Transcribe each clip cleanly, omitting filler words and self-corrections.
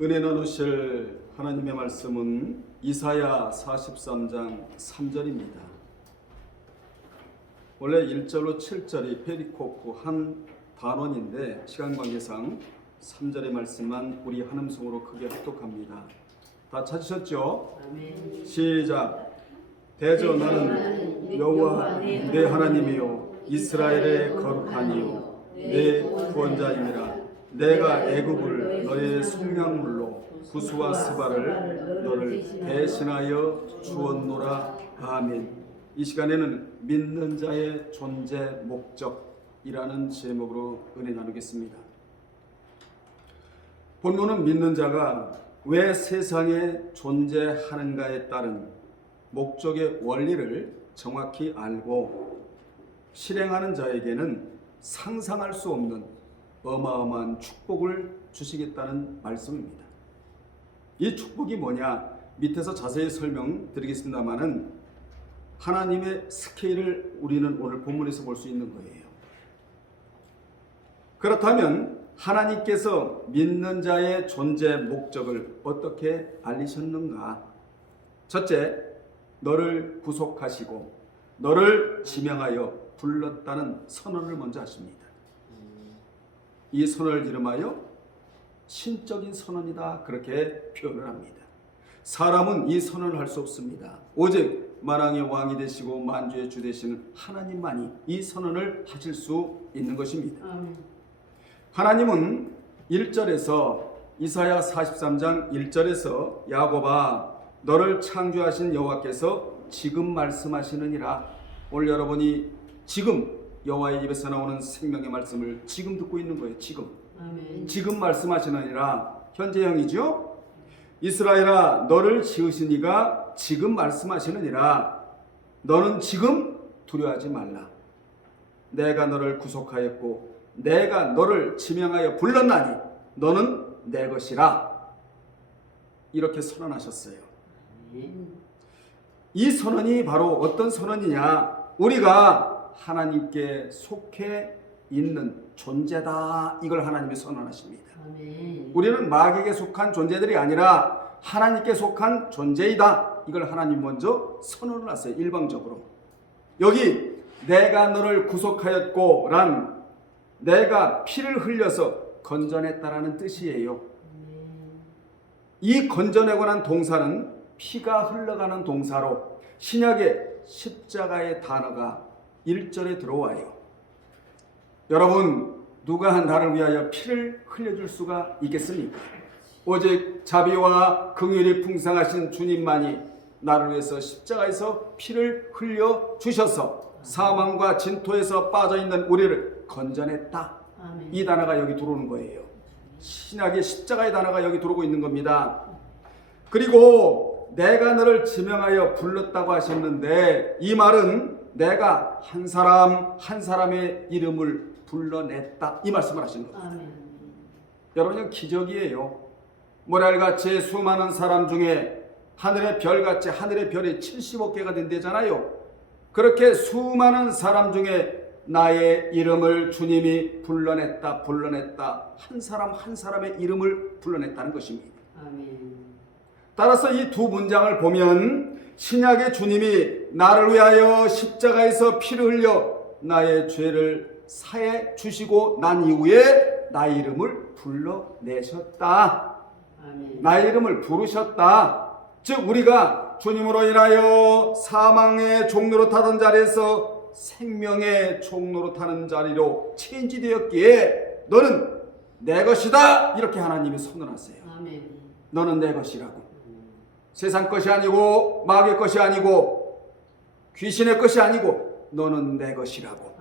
은혜 나누실 하나님의 말씀은 이사야 43장 3절입니다. 원래 1절로 7절이 페리코프 한 단원인데 시간 관계상 3절의 말씀만 우리 한 음성으로 크게 합독합니다. 다 찾으셨죠? 아멘. 시작. 대저 나는 여호와 내 하나님이요 이스라엘의 거룩하니요 내 구원자임이라. 내가 애굽을 너의 속량물로 구스와 스바를 너를 대신하여 주었노라. 아멘. 이 시간에는 믿는 자의 존재 목적이라는 제목으로 은혜 나누겠습니다. 본문은 믿는 자가 왜 세상에 존재하는가에 따른 목적의 원리를 정확히 알고 실행하는 자에게는 상상할 수 없는 어마어마한 축복을 주시겠다는 말씀입니다. 이 축복이 뭐냐? 밑에서 자세히 설명드리겠습니다마는 하나님의 스케일을 우리는 오늘 본문에서 볼 수 있는 거예요. 그렇다면 하나님께서 믿는 자의 존재 목적을 어떻게 알리셨는가? 첫째, 너를 구속하시고 너를 지명하여 불렀다는 선언을 먼저 하십니다. 이 선언을 이름하여 신적인 선언이다, 그렇게 표현을 합니다. 사람은 이 선언을 할 수 없습니다. 오직 만왕의 왕이 되시고 만주의 주 되시는 하나님만이 이 선언을 하실 수 있는 것입니다. 하나님은 1절에서 이사야 43장 1절에서 야곱아 너를 창조하신 여호와께서 지금 말씀하시느니라. 오늘 여러분이 지금 여호와의 입에서 나오는 생명의 말씀을 지금 듣고 있는 거예요. 지금 말씀하시느니라. 현재형이죠. 이스라엘아 너를 지으신 이가 지금 말씀하시느니라. 너는 지금 두려워하지 말라. 내가 너를 구속하였고 내가 너를 지명하여 불렀나니 너는 내 것이라. 이렇게 선언하셨어요. 이 선언이 바로 어떤 선언이냐? 우리가 하나님께 속해 있는 존재다, 이걸 하나님이 선언하십니다. 우리는 마귀에게 속한 존재들이 아니라 하나님께 속한 존재이다, 이걸 하나님 먼저 선언을 하세요. 일방적으로. 여기 내가 너를 구속하였고 란 내가 피를 흘려서 건져냈다라는 뜻이에요. 이 건져내고난 동사는 피가 흘러가는 동사로 신약의 십자가의 단어가 1절에 들어와요. 여러분, 누가 나를 위하여 피를 흘려줄 수가 있겠습니까? 오직 자비와 긍휼이 풍성하신 주님만이 나를 위해서 십자가에서 피를 흘려주셔서 사망과 진토에서 빠져있는 우리를 건져냈다. 이 단어가 여기 들어오는 거예요. 신약의 십자가의 단어가 여기 들어오고 있는 겁니다. 그리고 내가 너를 지명하여 불렀다고 하셨는데 이 말은 내가 한 사람 한 사람의 이름을 불러냈다, 이 말씀을 하신 겁니다. 여러분, 이건 기적이에요. 모래알같이 수많은 사람 중에 하늘의 별같이 하늘의 별이 70억 개가 된대잖아요. 그렇게 수많은 사람 중에 나의 이름을 주님이 불러냈다 한 사람 한 사람의 이름을 불러냈다는 것입니다. 따라서 이 두 문장을 보면 신약의 주님이 나를 위하여 십자가에서 피를 흘려 나의 죄를 사해 주시고 난 이후에 나의 이름을 불러내셨다. 나의 이름을 부르셨다. 즉 우리가 주님으로 인하여 사망의 종로로 타던 자리에서 생명의 종로로 타는 자리로 체인지되었기에 너는 내 것이다, 이렇게 하나님이 선언하세요. 너는 내 것이라고. 세상 것이 아니고 마귀의 것이 아니고 귀신의 것이 아니고 너는 내 것이라고.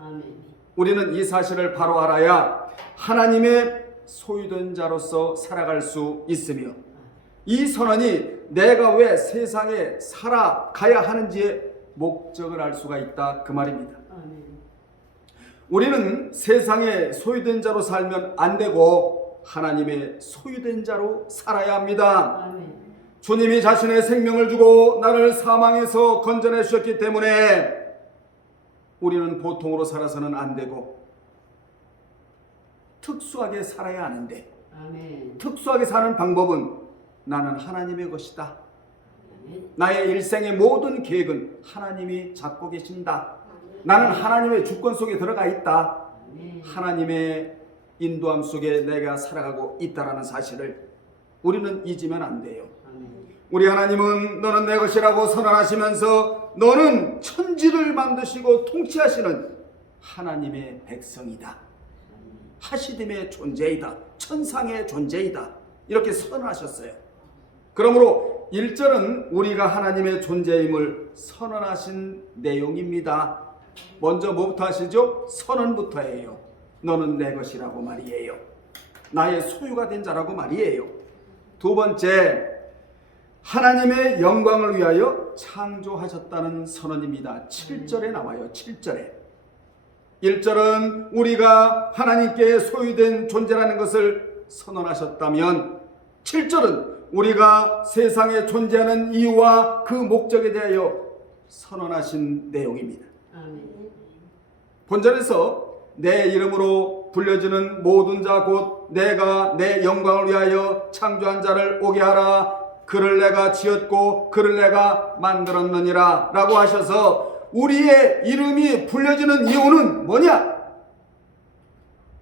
우리는 이 사실을 바로 알아야 하나님의 소유된 자로서 살아갈 수 있으며 이 선언이 내가 왜 세상에 살아가야 하는지의 목적을 알 수가 있다, 그 말입니다. 우리는 세상에 소유된 자로 살면 안 되고 하나님의 소유된 자로 살아야 합니다. 주님이 자신의 생명을 주고 나를 사망에서 건져내 주셨기 때문에 우리는 보통으로 살아서는 안 되고 특수하게 살아야 하는데 아멘. 특수하게 사는 방법은 나는 하나님의 것이다. 아멘. 나의 일생의 모든 계획은 하나님이 잡고 계신다. 나는 하나님의 주권 속에 들어가 있다. 아멘. 하나님의 인도함 속에 내가 살아가고 있다라는 사실을 우리는 잊으면 안 돼요. 아멘. 우리 하나님은 너는 내 것이라고 선언하시면서 너는 천지를 만드시고 통치하시는 하나님의 백성이다. 하시딤의 존재이다. 천상의 존재이다. 이렇게 선언하셨어요. 그러므로 1절은 우리가 하나님의 존재임을 선언하신 내용입니다. 먼저 뭐부터 하시죠? 선언부터 해요. 너는 내 것이라고 말이에요. 나의 소유가 된 자라고 말이에요. 두 번째, 하나님의 영광을 위하여 창조하셨다는 선언입니다. 7절에 나와요. 7절에. 1절은 우리가 하나님께 소유된 존재라는 것을 선언하셨다면 7절은 우리가 세상에 존재하는 이유와 그 목적에 대하여 선언하신 내용입니다. 아멘. 본절에서 내 이름으로 불려지는 모든 자 곧 내가 내 영광을 위하여 창조한 자를 오게 하라. 그를 내가 지었고 그를 내가 만들었느니라 라고 하셔서 우리의 이름이 불려지는 이유는 뭐냐?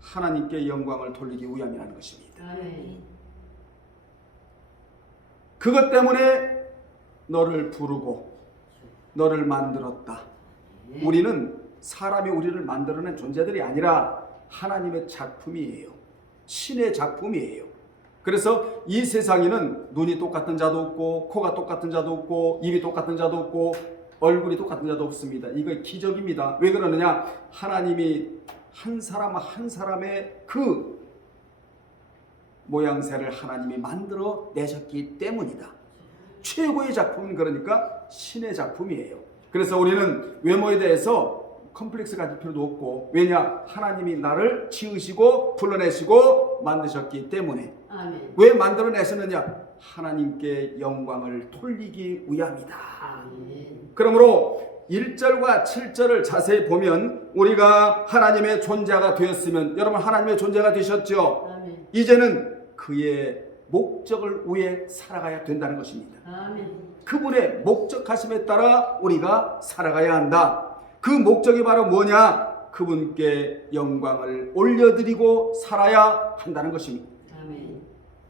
하나님께 영광을 돌리기 위함이라는 것입니다. 아멘. 그것 때문에 너를 부르고 너를 만들었다. 우리는 사람이 우리를 만들어낸 존재들이 아니라 하나님의 작품이에요. 신의 작품이에요. 그래서 이 세상에는 눈이 똑같은 자도 없고 코가 똑같은 자도 없고 입이 똑같은 자도 없고 얼굴이 똑같은 자도 없습니다. 이거 기적입니다. 왜 그러느냐? 하나님이 한 사람 한 사람의 그 모양새를 하나님이 만들어 내셨기 때문이다. 최고의 작품은 그러니까 신의 작품이에요. 그래서 우리는 외모에 대해서 컴플렉스 가질 필요도 없고, 왜냐? 하나님이 나를 지으시고 불러내시고 만드셨기 때문에. 아멘. 왜 만들어내셨느냐? 하나님께 영광을 돌리기 위함이다. 아멘. 그러므로 1절과 7절을 자세히 보면 우리가 하나님의 존재가 되었으면, 여러분 하나님의 존재가 되셨죠? 아멘. 이제는 그의 목적을 위해 살아가야 된다는 것입니다. 아멘. 그분의 목적하심에 따라 우리가 살아가야 한다. 그 목적이 바로 뭐냐? 그분께 영광을 올려드리고 살아야 한다는 것입니다. 아멘.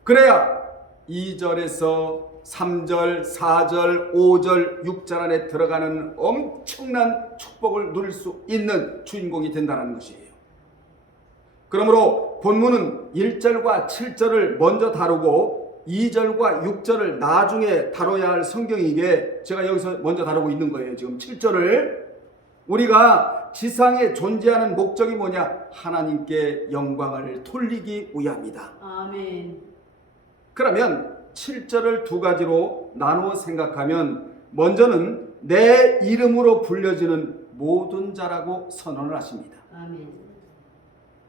그래야 2절에서 3절, 4절, 5절, 6절 안에 들어가는 엄청난 축복을 누릴 수 있는 주인공이 된다는 것이에요. 그러므로 본문은 1절과 7절을 먼저 다루고 2절과 6절을 나중에 다뤄야 할 성경이기에 제가 여기서 먼저 다루고 있는 거예요. 지금 7절을 우리가 지상에 존재하는 목적이 뭐냐? 하나님께 영광을 돌리기 위함이다. 아멘. 그러면 7절을 두 가지로 나누어 생각하면 먼저는 내 이름으로 불려지는 모든 자라고 선언을 하십니다. 아멘.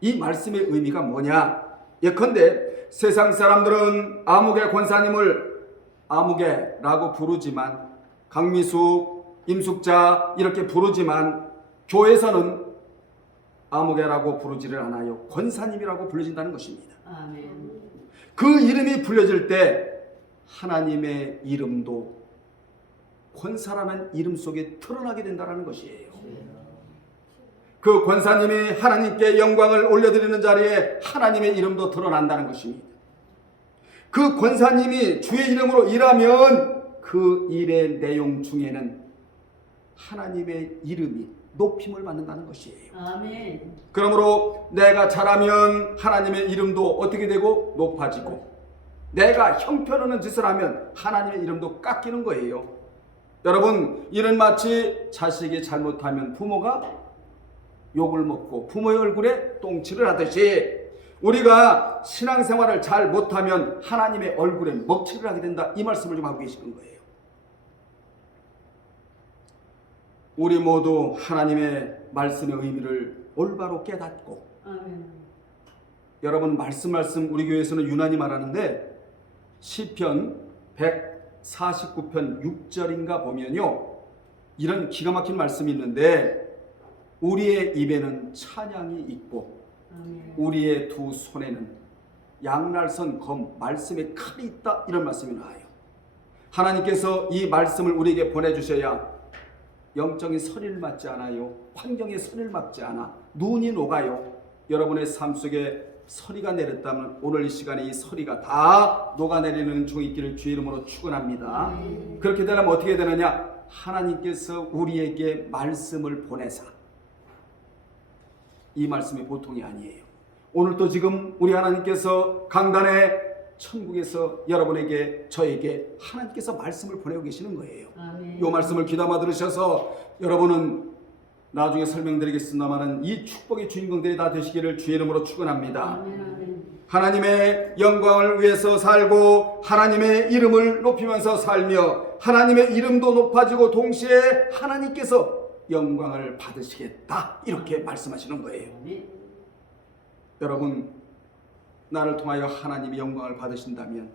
이 말씀의 의미가 뭐냐? 예컨대 세상 사람들은 아무개 권사님을 아무개라고 부르지만, 강미숙, 임숙자 이렇게 부르지만 교회에서는 아무개라고 부르지를 않아요. 권사님이라고 불려진다는 것입니다. 아멘. 그 이름이 불려질 때 하나님의 이름도 권사라는 이름 속에 드러나게 된다는 것이에요. 그 권사님이 하나님께 영광을 올려드리는 자리에 하나님의 이름도 드러난다는 것입니다. 그 권사님이 주의 이름으로 일하면 그 일의 내용 중에는 하나님의 이름이 높임을 받는다는 것이에요. 아멘. 그러므로 내가 잘하면 하나님의 이름도 어떻게 되고 높아지고, 내가 형편없는 짓을 하면 하나님의 이름도 깎이는 거예요. 여러분, 이는 마치 자식이 잘못하면 부모가 욕을 먹고 부모의 얼굴에 똥칠을 하듯이 우리가 신앙생활을 잘 못하면 하나님의 얼굴에 먹칠을 하게 된다. 이 말씀을 좀 하고 계시는 거예요. 우리 모두 하나님의 말씀의 의미를 올바로 깨닫고, 아멘. 여러분 말씀 우리 교회에서는 유난히 말하는데 시편 149편 6절인가 보면요, 이런 기가 막힌 말씀이 있는데, 우리의 입에는 찬양이 있고 아멘. 우리의 두 손에는 양날선 검 말씀에 칼이 있다 이런 말씀이 나와요. 하나님께서 이 말씀을 우리에게 보내주셔야 영적인 서리를 맞지 않아요. 환경에 서리를 맞지 않아 눈이 녹아요. 여러분의 삶 속에 서리가 내렸다면 오늘 이 시간에 이 서리가 다 녹아내리는 중이 있기를 주의 이름으로 축원합니다. 그렇게 되려면 어떻게 되느냐? 하나님께서 우리에게 말씀을 보내사, 이 말씀이 보통이 아니에요. 오늘도 지금 우리 하나님께서 강단에 천국에서 여러분에게 저에게 하나님께서 말씀을 보내고 계시는 거예요. 이 말씀을 귀담아 들으셔서 여러분은 나중에 설명드리겠습니다마는 이 축복의 주인공들이 다 되시기를 주의 이름으로 축원합니다. 하나님의 영광을 위해서 살고 하나님의 이름을 높이면서 살며 하나님의 이름도 높아지고 동시에 하나님께서 영광을 받으시겠다 이렇게 말씀하시는 거예요. 여러분, 나를 통하여 하나님이 영광을 받으신다면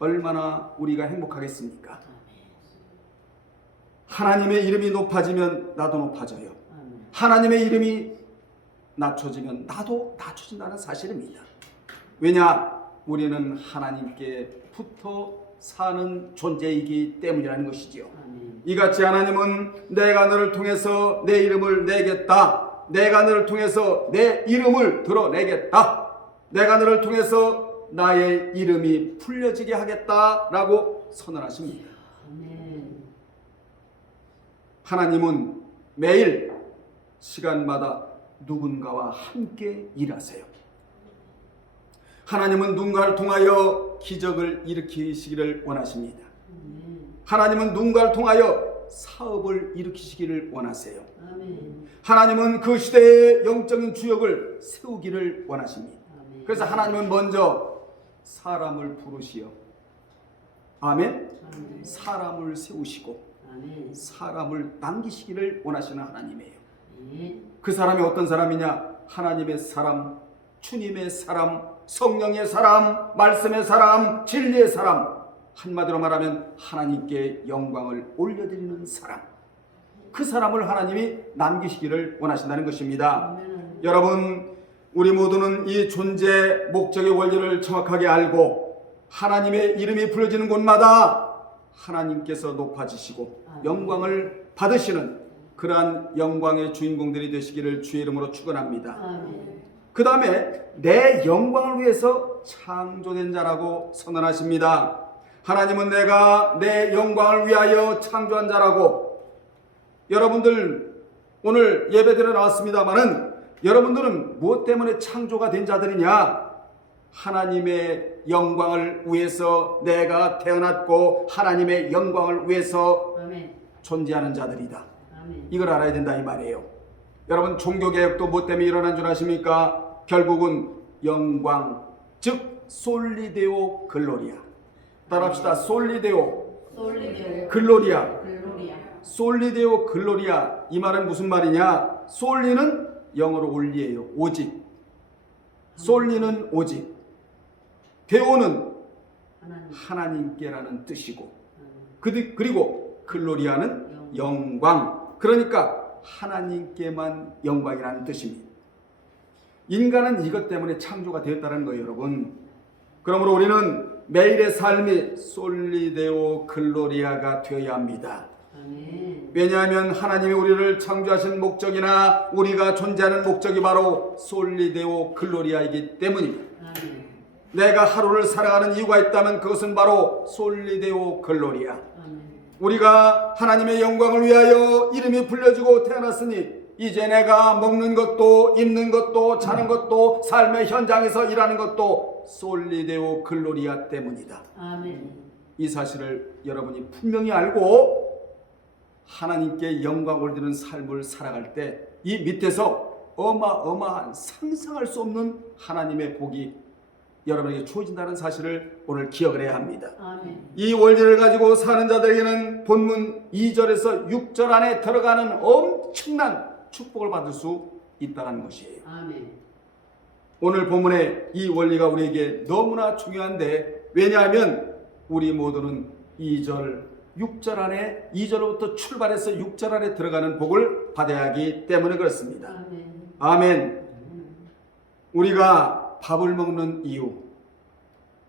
얼마나 우리가 행복하겠습니까? 하나님의 이름이 높아지면 나도 높아져요. 하나님의 이름이 낮춰지면 나도 낮춰진다는 사실입니다. 왜냐? 우리는 하나님께 붙어 사는 존재이기 때문이라는 것이지요. 이같이 하나님은 내가 너를 통해서 내 이름을 내겠다. 내가 너를 통해서 내 이름을 드러내겠다. 내가 너를 통해서 나의 이름이 불려지게 하겠다라고 선언하십니다. 하나님은 매일 시간마다 누군가와 함께 일하세요. 하나님은 누군가를 통하여 기적을 일으키시기를 원하십니다. 하나님은 누군가를 통하여 사업을 일으키시기를 원하세요. 하나님은 그 시대의 영적인 주역을 세우기를 원하십니다. 그래서 하나님은 먼저 사람을 부르시어 아멘. 사람을 세우시고 사람을 남기시기를 원하시는 하나님이에요. 그 사람이 어떤 사람이냐? 하나님의 사람, 주님의 사람, 성령의 사람, 말씀의 사람, 진리의 사람, 한마디로 말하면 하나님께 영광을 올려드리는 사람, 그 사람을 하나님이 남기시기를 원하신다는 것입니다. 여러분, 우리 모두는 이 존재 목적의 원리를 정확하게 알고 하나님의 이름이 불려지는 곳마다 하나님께서 높아지시고 영광을 받으시는 그러한 영광의 주인공들이 되시기를 주의 이름으로 축원합니다. 그 다음에 내 영광을 위해서 창조된 자라고 선언하십니다. 하나님은 내가 내 영광을 위하여 창조한 자라고. 여러분들 오늘 예배드려 나왔습니다마는 여러분들은 무엇 때문에 창조가 된 자들이냐? 하나님의 영광을 위해서 내가 태어났고 하나님의 영광을 위해서 존재하는 자들이다. 이걸 알아야 된다 이 말이에요. 여러분, 종교개혁도 뭐 때문에 일어난 줄 아십니까? 결국은 영광, 즉 솔리데오 글로리아. 따라합시다. 솔리데오 글로리아. 솔리데오 글로리아. 이 말은 무슨 말이냐? 솔리는 영어로 올리예요. 오직. 솔리는 오직. 데오는 하나님께라는 뜻이고, 그리고 글로리아는 영광. 그러니까 하나님께만 영광이라는 뜻입니다. 인간은 이것 때문에 창조가 되었다는 거예요, 여러분. 그러므로 우리는 매일의 삶이 솔리데오 글로리아가 되어야 합니다. 왜냐하면 하나님이 우리를 창조하신 목적이나 우리가 존재하는 목적이 바로 솔리데오 글로리아이기 때문입니다. 내가 하루를 살아가는 이유가 있다면 그것은 바로 솔리데오 글로리아. 우리가 하나님의 영광을 위하여 이름이 불려지고 태어났으니 이제 내가 먹는 것도 입는 것도 자는 것도 삶의 현장에서 일하는 것도 솔리데오 글로리아 때문이다. 이 사실을 여러분이 분명히 알고 하나님께 영광을 올리는 삶을 살아갈 때 이 밑에서 어마어마한 상상할 수 없는 하나님의 복이 여러분에게 주어진다는 사실을 오늘 기억을 해야 합니다. 이 원리를 가지고 사는 자들에게는 본문 2절에서 6절 안에 들어가는 엄청난 축복을 받을 수 있다는 것이에요. 오늘 본문의 이 원리가 우리에게 너무나 중요한데, 왜냐하면 우리 모두는 2절 6절 안에 2절부터 출발해서 6절 안에 들어가는 복을 받아야 하기 때문에 그렇습니다. 아멘. 우리가 밥을 먹는 이유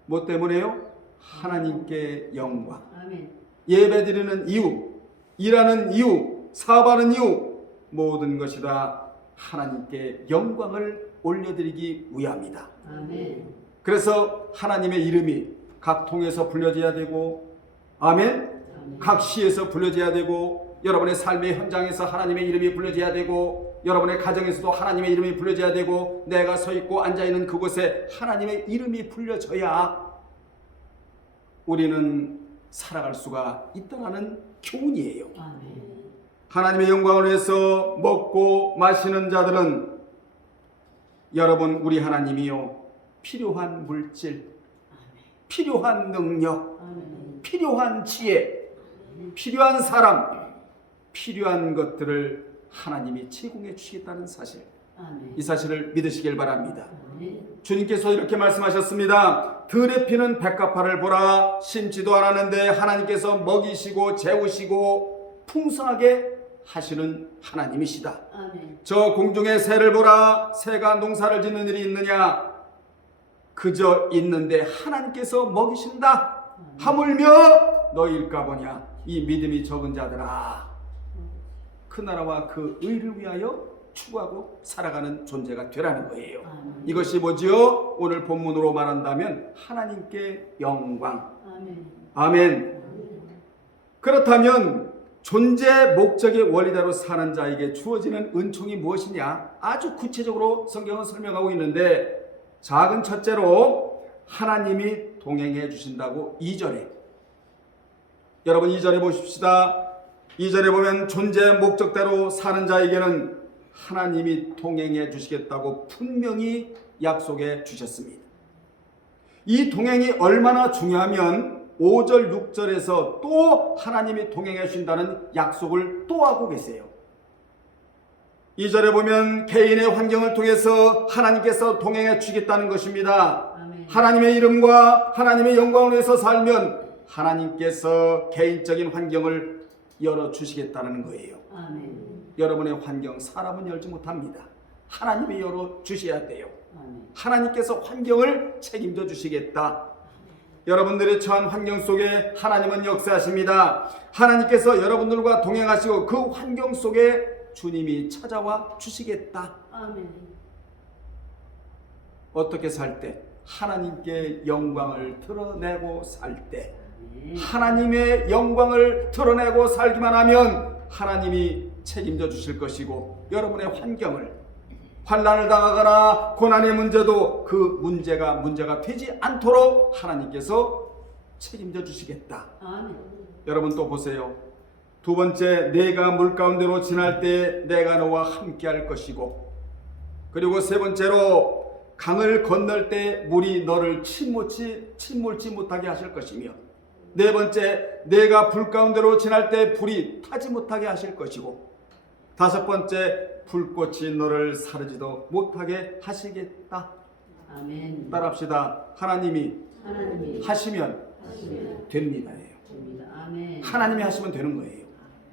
뭐 때문에요? 하나님께 영광. 아멘. 예배드리는 이유, 일하는 이유, 사업하는 이유 모든 것이 다 하나님께 영광을 올려드리기 위함이다. 아멘. 그래서 하나님의 이름이 각 통에서 불려져야 되고 아멘? 아멘. 각 시에서 불려져야 되고 여러분의 삶의 현장에서 하나님의 이름이 불려져야 되고 여러분의 가정에서도 하나님의 이름이 불려져야 되고 내가 서 있고 앉아있는 그곳에 하나님의 이름이 불려져야 우리는 살아갈 수가 있다는 교훈이에요. 아멘. 하나님의 영광을 위해서 먹고 마시는 자들은 여러분 우리 하나님이요 필요한 물질, 필요한 능력, 아멘. 필요한 지혜, 필요한 사람, 필요한 것들을 하나님이 제공해 주시겠다는 사실, 아멘. 이 사실을 믿으시길 바랍니다. 아멘. 주님께서 이렇게 말씀하셨습니다. 들에 피는 백합화를 보라. 심지도 않았는데 하나님께서 먹이시고 재우시고 풍성하게 하시는 하나님이시다. 아멘. 저 공중의 새를 보라. 새가 농사를 짓는 일이 있느냐? 그저 있는데 하나님께서 먹이신다. 하물며 너희일까 보냐. 이 믿음이 적은 자들아, 그 나라와 그 의를 위하여 추구하고 살아가는 존재가 되라는 거예요. 아멘. 이것이 뭐지요? 오늘 본문으로 말한다면 하나님께 영광. 아멘. 아멘. 그렇다면 존재 목적의 원리대로 사는 자에게 주어지는 은총이 무엇이냐? 아주 구체적으로 성경은 설명하고 있는데 작은 첫째로 하나님이 동행해 주신다고 2절에 여러분 2절에 보십시다. 2절에 보면 존재 목적대로 사는 자에게는 하나님이 동행해 주시겠다고 분명히 약속해 주셨습니다. 이 동행이 얼마나 중요하면 5절 6절에서 또 하나님이 동행해 주신다는 약속을 또 하고 계세요. 2절에 보면 개인의 환경을 통해서 하나님께서 동행해 주시겠다는 것입니다. 아멘. 하나님의 이름과 하나님의 영광을 위해서 살면 하나님께서 개인적인 환경을 열어주시겠다는 거예요. 아멘. 여러분의 환경 사람은 열지 못합니다. 하나님이 열어주셔야 돼요. 아멘. 하나님께서 환경을 책임져 주시겠다. 여러분들의 처한 환경 속에 하나님은 역사하십니다. 하나님께서 여러분들과 동행하시고 그 환경 속에 주님이 찾아와 주시겠다. 아멘. 어떻게 살 때? 하나님께 영광을 드러내고 살 때. 아멘. 하나님의 영광을 드러내고 살기만 하면 하나님이 책임져 주실 것이고 여러분의 환경을 환난을 당하거나 고난의 문제도 그 문제가 되지 않도록 하나님께서 책임져 주시겠다. 아멘. 여러분 또 보세요. 두 번째, 내가 물 가운데로 지날 때 내가 너와 함께 할 것이고, 그리고 세 번째로 강을 건널 때 물이 너를 침몰치 못하게 하실 것이며, 네 번째, 내가 불 가운데로 지날 때 불이 타지 못하게 하실 것이고, 다섯 번째, 불꽃이 너를 사르지도 못하게 하시겠다. 아멘. 따라합시다. 하나님이 하시면 하시면 됩니다. 됩니다. 아멘. 하나님이 하시면 되는 거예요.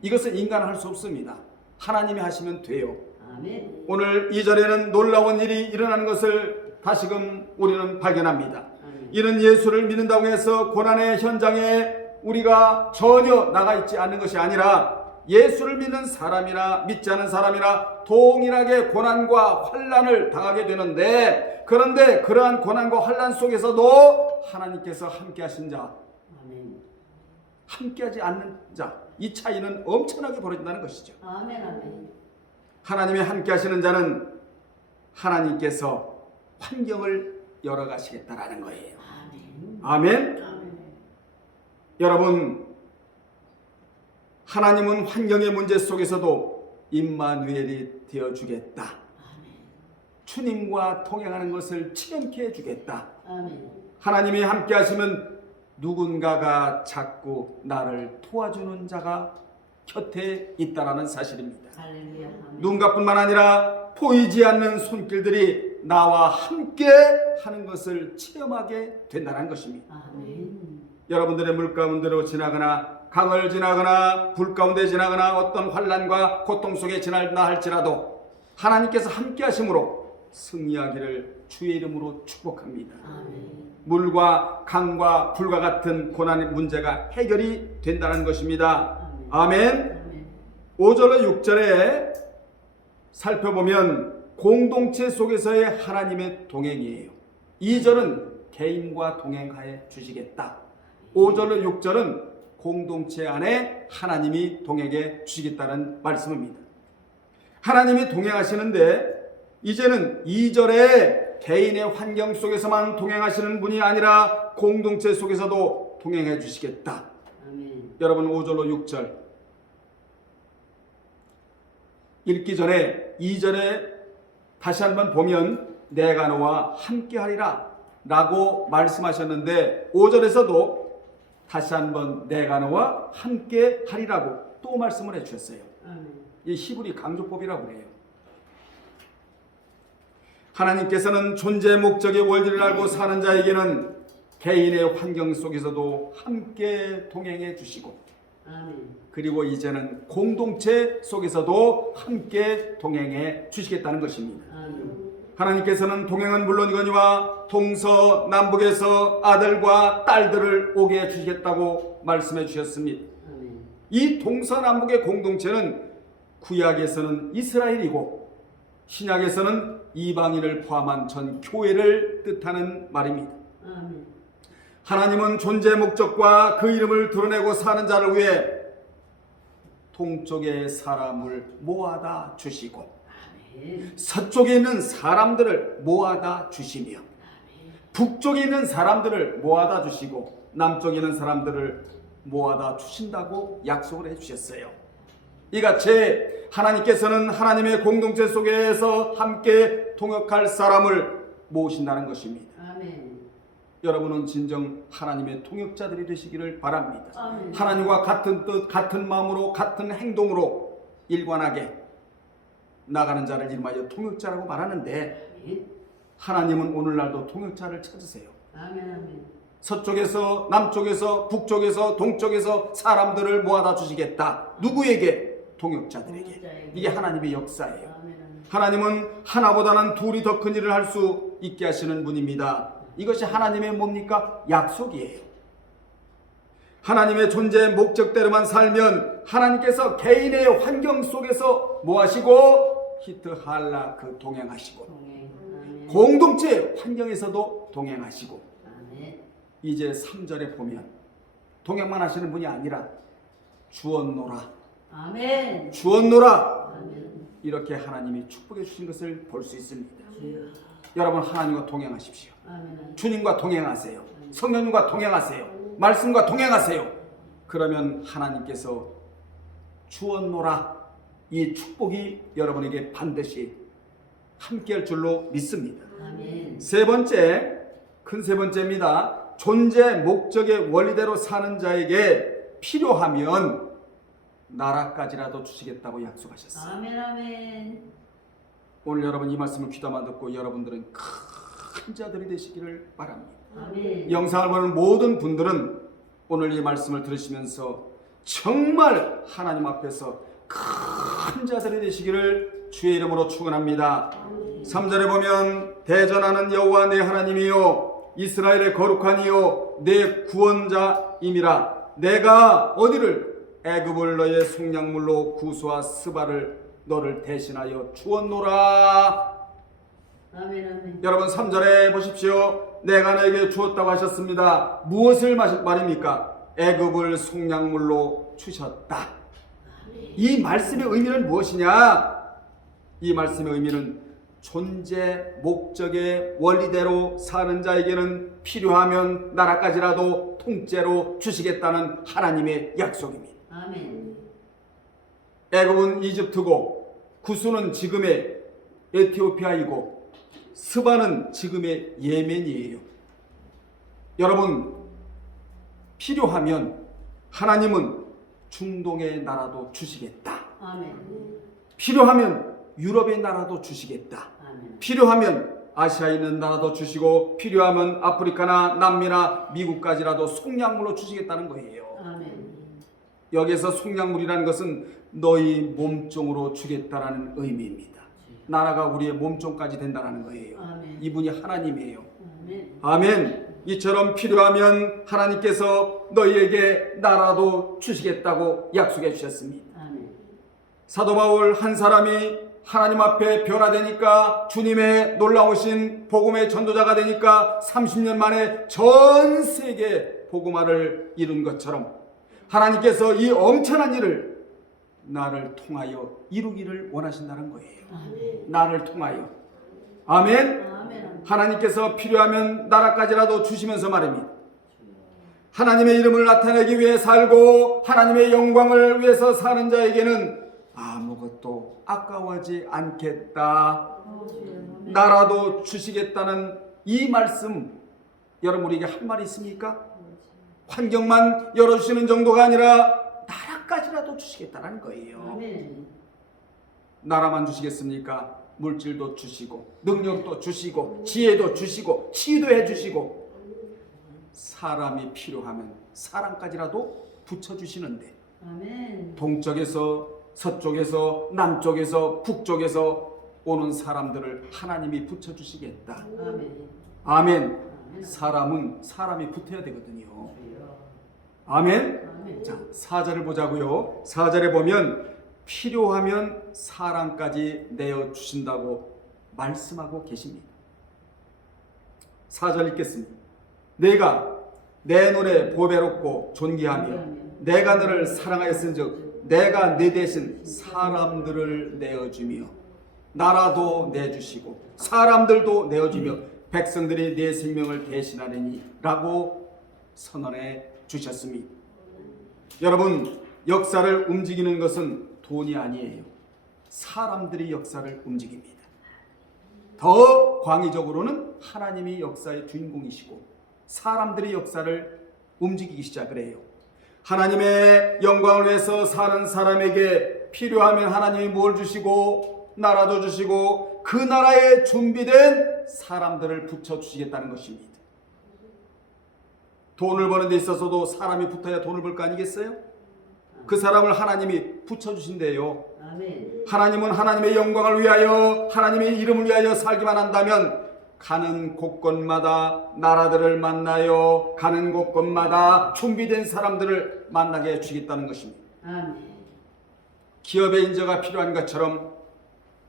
이것은 인간은 할 수 없습니다. 하나님이 하시면 돼요. 아멘. 오늘 2절에는 놀라운 일이 일어나는 것을 다시금 우리는 발견합니다. 아멘. 이는 예수를 믿는다고 해서 고난의 현장에 우리가 전혀 나가 있지 않는 것이 아니라 예수를 믿는 사람이나 믿지 않은 사람이나 동일하게 고난과 환난을 당하게 되는데, 그런데 그러한 고난과 환난 속에서도 하나님께서 함께 하신 자, 아멘. 함께하지 않는 자, 이 차이는 엄청나게 벌어진다는 것이죠. 아멘. 아멘. 하나님이 함께 하시는 자는 하나님께서 환경을 열어가시겠다라는 거예요. 아멘. 아멘. 아멘. 여러분, 하나님은 환경의 문제 속에서도 임마누엘이 되어주겠다. 아멘. 주님과 동행하는 것을 체험케 해주겠다. 아멘. 하나님이 함께 하시면 누군가가 자꾸 나를 도와주는 자가 곁에 있다라는 사실입니다. 할렐루야. 아멘. 누군가뿐만 아니라 보이지 않는 손길들이 나와 함께 하는 것을 체험하게 된다는 것입니다. 아멘. 여러분들의 물 가운데로 지나거나 강을 지나거나 불 가운데 지나거나 어떤 환난과 고통 속에 지나다 할지라도 하나님께서 함께 하심으로 승리하기를 주의 이름으로 축복합니다. 아멘. 물과 강과 불과 같은 고난의 문제가 해결이 된다는 것입니다. 아멘. 아멘. 5절로 6절에 살펴보면 공동체 속에서의 하나님의 동행이에요. 2절은 개인과 동행하여 주시겠다. 5절로 6절은 공동체 안에 하나님이 동행해 주시겠다는 말씀입니다. 하나님이 동행하시는데 이제는 2절에 개인의 환경 속에서만 동행하시는 분이 아니라 공동체 속에서도 동행해 주시겠다. 아멘. 여러분 5절로 6절 읽기 전에 2절에 다시 한번 보면 내가 너와 함께하리라 라고 말씀하셨는데 5절에서도 다시 한번 내가 너와 함께하리라고 또 말씀을 해주셨어요. 아멘. 이 히브리 강조법이라고 해요. 하나님께서는 존재 목적의 원리를 알고 사는 자에게는 개인의 환경 속에서도 함께 동행해 주시고 아멘. 그리고 이제는 공동체 속에서도 함께 동행해 주시겠다는 것입니다. 아멘. 하나님께서는 동행은 물론이거니와 동서남북에서 아들과 딸들을 오게 해 주시겠다고 말씀해 주셨습니다. 아멘. 이 동서남북의 공동체는 구약에서는 이스라엘이고 신약에서는 이방인을 포함한 전 교회를 뜻하는 말입니다. 아멘. 하나님은 존재 목적과 그 이름을 드러내고 사는 자를 위해 동쪽의 사람을 모아다 주시고 아멘. 서쪽에 있는 사람들을 모아다 주시며 북쪽에 있는 사람들을 모아다 주시고 남쪽에 있는 사람들을 모아다 주신다고 약속을 해주셨어요. 이같이 하나님께서는 하나님의 공동체 속에서 함께 동역할 사람을 모으신다는 것입니다. 아멘. 여러분은 진정 하나님의 통역자들이 되시기를 바랍니다. 아멘. 하나님과 같은 뜻, 같은 마음으로, 같은 행동으로 일관하게 나가는 자를 이름하여 통역자라고 말하는데 아멘. 하나님은 오늘날도 통역자를 찾으세요. 아멘. 아멘. 서쪽에서 남쪽에서 북쪽에서 동쪽에서 사람들을 모아다 주시겠다. 누구에게? 통역자들에게. 이게 하나님의 역사예요. 아멘. 아멘. 하나님은 하나보다는 둘이 더 큰 일을 할 수 있게 하시는 분입니다. 이것이 하나님의 뭡니까? 약속이에요. 하나님의 존재 목적대로만 살면 하나님께서 개인의 환경 속에서 뭐 하시고 히트 할라크 동행하시고 동행. 아멘. 공동체 환경에서도 동행하시고 아멘. 이제 3절에 보면 동행만 하시는 분이 아니라 주었노라 아멘. 주었노라 아멘. 이렇게 하나님이 축복해 주신 것을 볼 수 있습니다. 주여. 여러분 하나님과 동행하십시오. 아멘. 주님과 동행하세요. 성령님과 동행하세요. 말씀과 동행하세요. 그러면 하나님께서 주었노라 이 축복이 여러분에게 반드시 함께할 줄로 믿습니다. 아멘. 세 번째, 큰 세 번째입니다. 존재 목적의 원리대로 사는 자에게 필요하면 나라까지라도 주시겠다고 약속하셨어요. 아멘. 아멘. 오늘 여러분 이 말씀을 귀담아 듣고 여러분들은 큰 자들이 되시기를 바랍니다. 아멘. 영상을 보는 모든 분들은 오늘 이 말씀을 들으시면서 정말 하나님 앞에서 큰 자들이 되시기를 주의 이름으로 축원합니다. 3절에 보면 대전하는 여호와 내 하나님이요 이스라엘의 거룩한 이요 내 구원자임이라. 내가 어디를 애굽을 너의 속량물로 구수와 스바를 너를 대신하여 주었노라. 아멘. 아멘. 여러분 3절에 보십시오. 내가 너에게 주었다고 하셨습니다. 무엇을 말입니까? 애굽을 속량물로 주셨다. 이 말씀의 의미는 무엇이냐? 이 말씀의 의미는 존재 목적의 원리대로 사는 자에게는 필요하면 나라까지라도 통째로 주시겠다는 하나님의 약속입니다. 아멘. 애굽은 이집트고 구스는 지금의 에티오피아이고 스바는 지금의 예멘이에요. 여러분 필요하면 하나님은 중동의 나라도 주시겠다. 아멘. 필요하면 유럽의 나라도 주시겠다. 아멘. 필요하면 아시아에 있는 나라도 주시고 필요하면 아프리카나 남미나 미국까지라도 속량물로 주시겠다는 거예요. 아멘. 여기에서 속량물이라는 것은 너희 몸종으로 주겠다라는 의미입니다. 나라가 우리의 몸종까지 된다는 거예요. 아멘. 이분이 하나님이에요. 아멘. 아멘. 이처럼 필요하면 하나님께서 너희에게 나라도 주시겠다고 약속해 주셨습니다. 아멘. 사도 바울 한 사람이 하나님 앞에 변화되니까 주님의 놀라우신 복음의 전도자가 되니까 30년 만에 전 세계 복음화를 이룬 것처럼 하나님께서 이 엄청난 일을 나를 통하여 이루기를 원하신다는 거예요. 아멘. 나를 통하여. 아멘. 아멘. 하나님께서 필요하면 나라까지라도 주시면서 말입니다. 하나님의 이름을 나타내기 위해 살고 하나님의 영광을 위해서 사는 자에게는 아무것도 아까워하지 않겠다. 나라도 주시겠다는 이 말씀, 여러분 우리에게 할 말이 있습니까? 환경만 열어주시는 정도가 아니라 나라까지라도 주시겠다는 거예요. 아멘. 나라만 주시겠습니까? 물질도 주시고 능력도 주시고 지혜도 주시고 치유도 해주시고 사람이 필요하면 사람까지라도 붙여주시는데 아멘. 동쪽에서 서쪽에서 남쪽에서 북쪽에서 오는 사람들을 하나님이 붙여주시겠다. 아멘. 아멘. 사람은 사람이 붙어야 되거든요. 아멘. 아멘. 자, 4절을 보자고요. 4절에 보면 필요하면 사람까지 내어 주신다고 말씀하고 계십니다. 4절 읽겠습니다. 내가 내 눈에 보배롭고 존귀하며 내가 너를 사랑하였은즉 내가 네 대신 사람들을 내어주며 나라도 내주시고 사람들도 내어주며 백성들이 네 생명을 대신하리니 라고 선언해 주셨습니다. 여러분, 역사를 움직이는 것은 돈이 아니에요. 사람들이 역사를 움직입니다. 더 광의적으로는 하나님이 역사의 주인공이시고 사람들이 역사를 움직이기 시작을 해요. 하나님의 영광을 위해서 사는 사람에게 필요하면 하나님이 뭘 주시고 나라도 주시고 그 나라에 준비된 사람들을 붙여주시겠다는 것입니다. 돈을 버는 데 있어서도 사람이 붙어야 돈을 벌 거 아니겠어요? 그 사람을 하나님이 붙여주신대요. 아멘. 하나님은 하나님의 영광을 위하여 하나님의 이름을 위하여 살기만 한다면 가는 곳곳마다 나라들을 만나요. 가는 곳곳마다 준비된 사람들을 만나게 해주시겠다는 것입니다. 아멘. 기업의 인재가 필요한 것처럼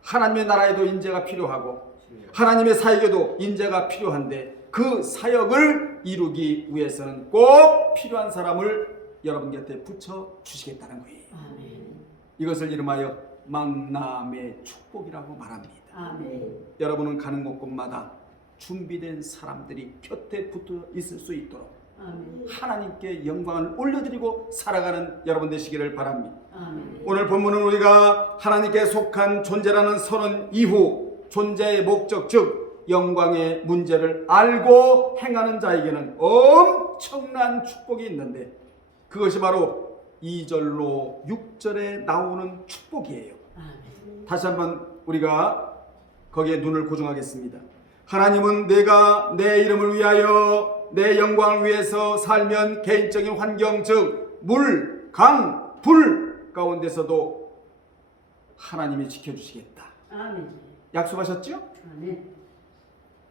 하나님의 나라에도 인재가 필요하고 하나님의 사역에도 인재가 필요한데 그 사역을 이루기 위해서는 꼭 필요한 사람을 여러분 곁에 붙여주시겠다는 거예요. 아멘. 이것을 이름하여 만남의 축복이라고 말합니다. 아멘. 여러분은 가는 곳곳마다 준비된 사람들이 곁에 붙어 있을 수 있도록 아멘. 하나님께 영광을 올려드리고 살아가는 여러분 되시기를 바랍니다. 아멘. 오늘 본문은 우리가 하나님께 속한 존재라는 선언 이후 존재의 목적 즉 영광의 문제를 알고 행하는 자에게는 엄청난 축복이 있는데 그것이 바로 2절로 6절에 나오는 축복이에요. 아멘. 다시 한번 우리가 거기에 눈을 고정하겠습니다. 하나님은 내가 내 이름을 위하여 내 영광을 위해서 살면 개인적인 환경 즉 물, 강, 불 가운데서도 하나님이 지켜주시겠다. 아멘. 약속하셨죠? 아멘.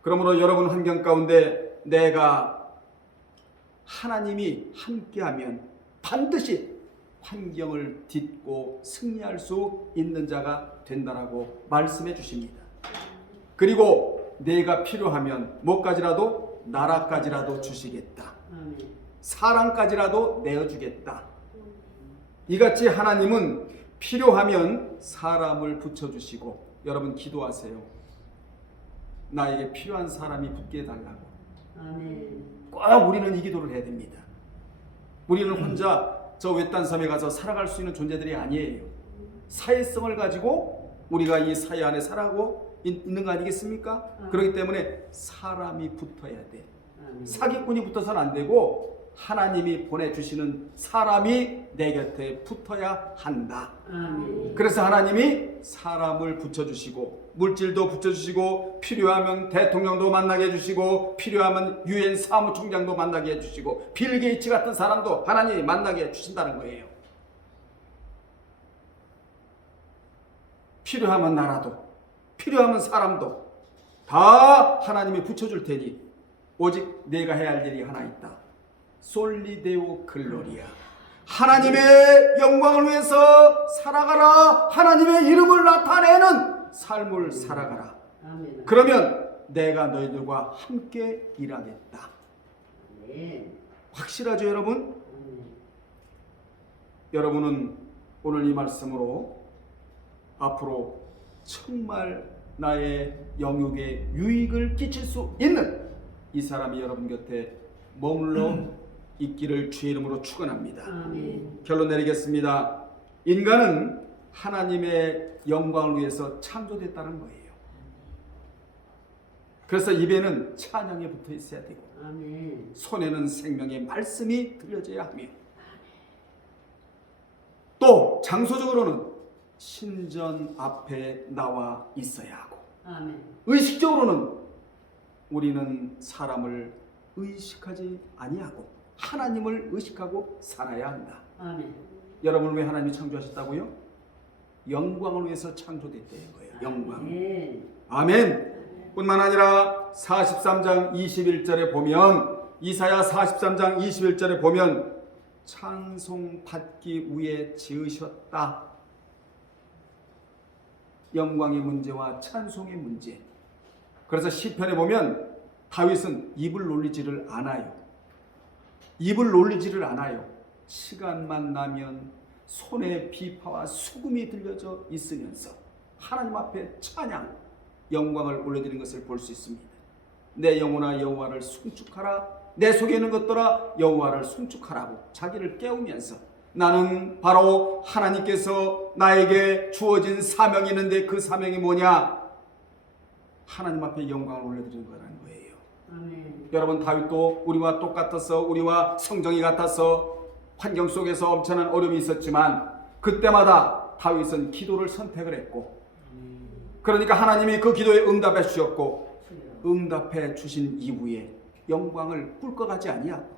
그러므로 여러분 환경 가운데 내가 하나님이 함께하면 반드시 환경을 딛고 승리할 수 있는 자가 된다라고 말씀해 주십니다. 그리고 내가 필요하면 뭐까지라도 나라까지라도 주시겠다. 아멘. 사랑까지라도 내어주겠다. 이같이 하나님은 필요하면 사람을 붙여주시고 여러분 기도하세요. 나에게 필요한 사람이 붙게 해달라고. 아멘. 꼭 우리는 이 기도를 해야 됩니다. 우리는 혼자 저 외딴 섬에 가서 살아갈 수 있는 존재들이 아니에요. 사회성을 가지고 우리가 이 사회 안에 살아가고 있는 거 아니겠습니까? 그렇기 때문에 사람이 붙어야 돼. 아멘. 사기꾼이 붙어서는 안 되고 하나님이 보내주시는 사람이 내 곁에 붙어야 한다. 아멘. 그래서 하나님이 사람을 붙여주시고 물질도 붙여주시고 필요하면 대통령도 만나게 해주시고 필요하면 유엔 사무총장도 만나게 해주시고 빌 게이츠 같은 사람도 하나님이 만나게 해주신다는 거예요. 필요하면 나라도 필요하면 사람도 다 하나님이 붙여줄 테니 오직 내가 해야 할 일이 하나 있다. 솔리데오 글로리아. 하나님의 영광을 위해서 살아가라. 하나님의 이름을 나타내는 삶을 살아가라. 아멘. 그러면 내가 너희들과 함께 일하겠다. 아멘. 확실하죠, 여러분? 아멘. 여러분은 오늘 이 말씀으로 앞으로 정말 나의 영육에 유익을 끼칠 수 있는 이 사람이 여러분 곁에 머물러 있기를 주의 이름으로 축원합니다. 아멘. 결론 내리겠습니다. 인간은 하나님의 영광을 위해서 창조됐다는 거예요. 그래서 입에는 찬양이 붙어 있어야 되고 아멘. 손에는 생명의 말씀이 들려져야 하며 또 장소적으로는 신전 앞에 나와 있어야 하고 아멘. 의식적으로는 우리는 사람을 의식하지 아니하고 하나님을 의식하고 살아야 한다. 아멘. 여러분을 왜 하나님이 창조하셨다고요? 영광을 위해서 창조됐다는 거예요. 영광. 아멘. 아멘. 뿐만 아니라 43장 21절에 보면 이사야 43장 21절에 보면 찬송 받기 위해 지으셨다. 영광의 문제와 찬송의 문제. 그래서 시편에 보면 다윗은 입을 놀리지를 않아요. 입을 놀리지를 않아요. 시간만 나면 손에 비파와 수금이 들려져 있으면서 하나님 앞에 찬양, 영광을 올려드리는 것을 볼 수 있습니다. 내 영혼아 여호와를 송축하라. 내 속에 있는 것들아 여호와를 송축하라고 자기를 깨우면서 나는 바로 하나님께서 나에게 주어진 사명이 있는데 그 사명이 뭐냐? 하나님 앞에 영광을 올려드리는 거라는 거예요. 아멘. 여러분 다윗도 우리와 똑같아서 우리와 성정이 같아서 환경 속에서 엄청난 어려움이 있었지만 그때마다 다윗은 기도를 선택을 했고 그러니까 하나님이 그 기도에 응답해 주셨고 응답해 주신 이후에 영광을 꿀꺽하지 아니하고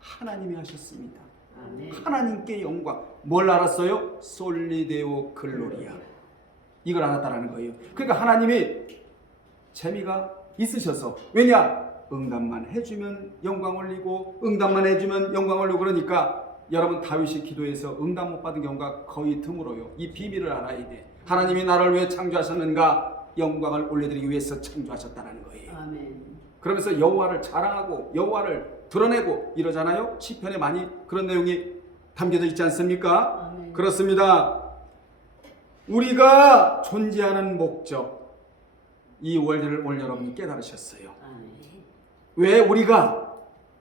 하나님이 하셨습니다. 아멘. 하나님께 영광. 뭘 알았어요? 솔리데오 글로리아. 이걸 알았다라는 거예요. 그러니까 하나님이 재미가 있으셔서 왜냐? 응답만 해주면 영광 올리고 응답만 해주면 영광 올리고 그러니까 여러분 다윗이 기도해서 응답 못 받은 경우가 거의 드물어요. 이 비밀을 알아야 돼. 하나님이 나를 왜 창조하셨는가? 영광을 올려드리기 위해서 창조하셨다는 거예요. 아멘. 그러면서 여호와를 자랑하고 여호와를 드러내고 이러잖아요. 시편에 많이 그런 내용이 담겨져 있지 않습니까? 아멘. 그렇습니다. 우리가 존재하는 목적 이 원리를 오늘 여러분이 깨달으셨어요. 아멘. 왜 우리가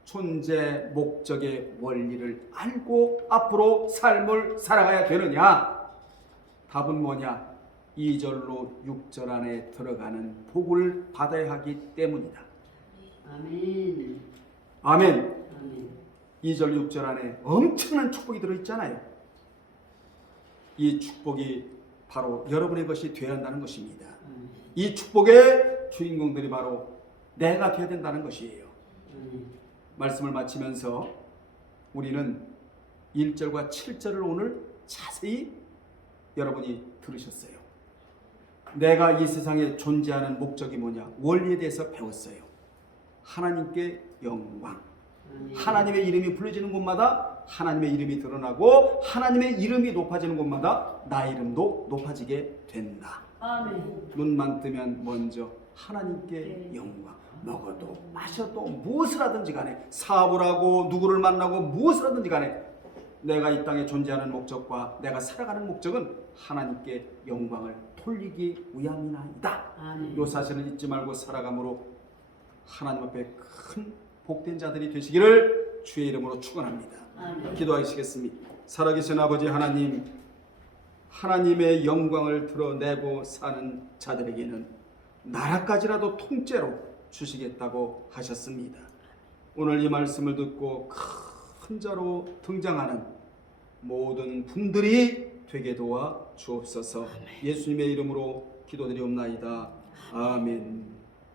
존재 목적의 원리를 알고 앞으로 삶을 살아가야 되느냐? 답은 뭐냐? 2절로 6절 안에 들어가는 복을 받아야 하기 때문이다. 아멘. 아멘. 아멘. 2절 6절 안에 엄청난 축복이 들어있잖아요. 이 축복이 바로 여러분의 것이 되어야 한다는 것입니다. 아멘. 이 축복의 주인공들이 바로 내가 되어야 된다는 것이에요. 아멘. 말씀을 마치면서 우리는 1절과 7절을 오늘 자세히 여러분이 들으셨어요. 내가 이 세상에 존재하는 목적이 뭐냐? 원리에 대해서 배웠어요. 하나님께 영광. 아멘. 하나님의 이름이 불려지는 곳마다 하나님의 이름이 드러나고 하나님의 이름이 높아지는 곳마다 나의 이름도 높아지게 된다. 아멘. 눈만 뜨면 먼저 하나님께 영광. 먹어도 마셔도 무엇을 하든지 간에 사업을 하고 누구를 만나고 무엇을 하든지 간에 내가 이 땅에 존재하는 목적과 내가 살아가는 목적은 하나님께 영광을 돌리기 위함이나이다. 아멘. 이 사실을 잊지 말고 살아감으로 하나님 앞에 큰 복된 자들이 되시기를 주의 이름으로 축원합니다. 아멘. 기도하시겠습니다. 살아계신 아버지 하나님, 하나님의 영광을 드러내고 사는 자들에게는 나라까지라도 통째로 주시겠다고 하셨습니다. 오늘 이 말씀을 듣고 큰 자로 등장하는 모든 분들이 되게 도와 주옵소서. 예수님의 이름으로 기도드리옵나이다. 아멘.